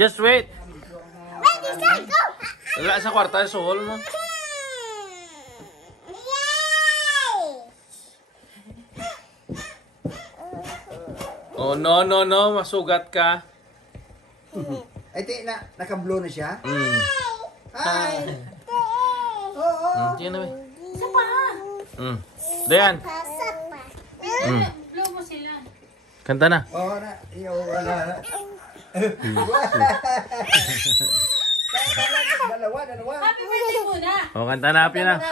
Just wait. Ready, set, go! Wala sa kwarta, suhol mo. Oh, no, no, no. Masugat ka. Ay, naka-blow na siya? Hi. Oo. Sige na, be. Isa pa! Dayan. Blow mo sila. Kanta na. Oo na. Wala na. Dalawa. Happy birthday muna! Oh, kanta na, Happy na.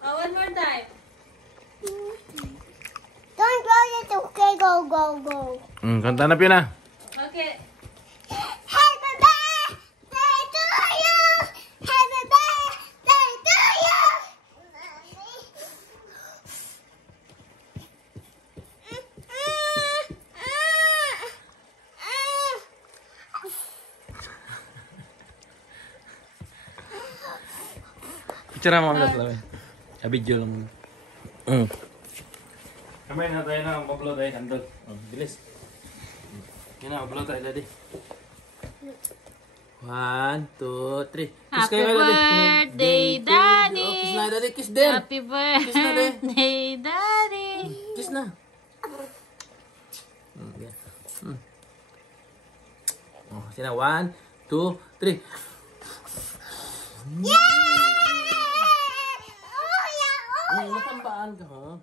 Oh, one more time. Don't roll it, okay? Go. Kanta na, Happy na. Okay. Happy birthday to you! Happy birthday to you! Picture mo ulit lang. Video lang muna. Kamay na tayo na. Mablo tayo. Handog. Bilis. Yan na. Mablo tayo, Daddy. 1, 2, 3. Kiss Happy kayo, birthday, Daddy. Oh, kiss na, Daddy. Kiss din. Happy Kiss na, Daddy. birthday, Daddy. Kiss na. Oh, sina. 1, 2, 3. Matambaan ka, ha?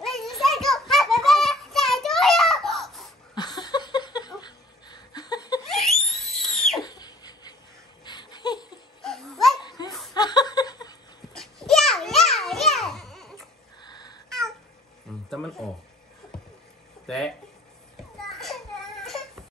Ready, set, go! Happy birthday to you! Yeah! Taman, oh. Te.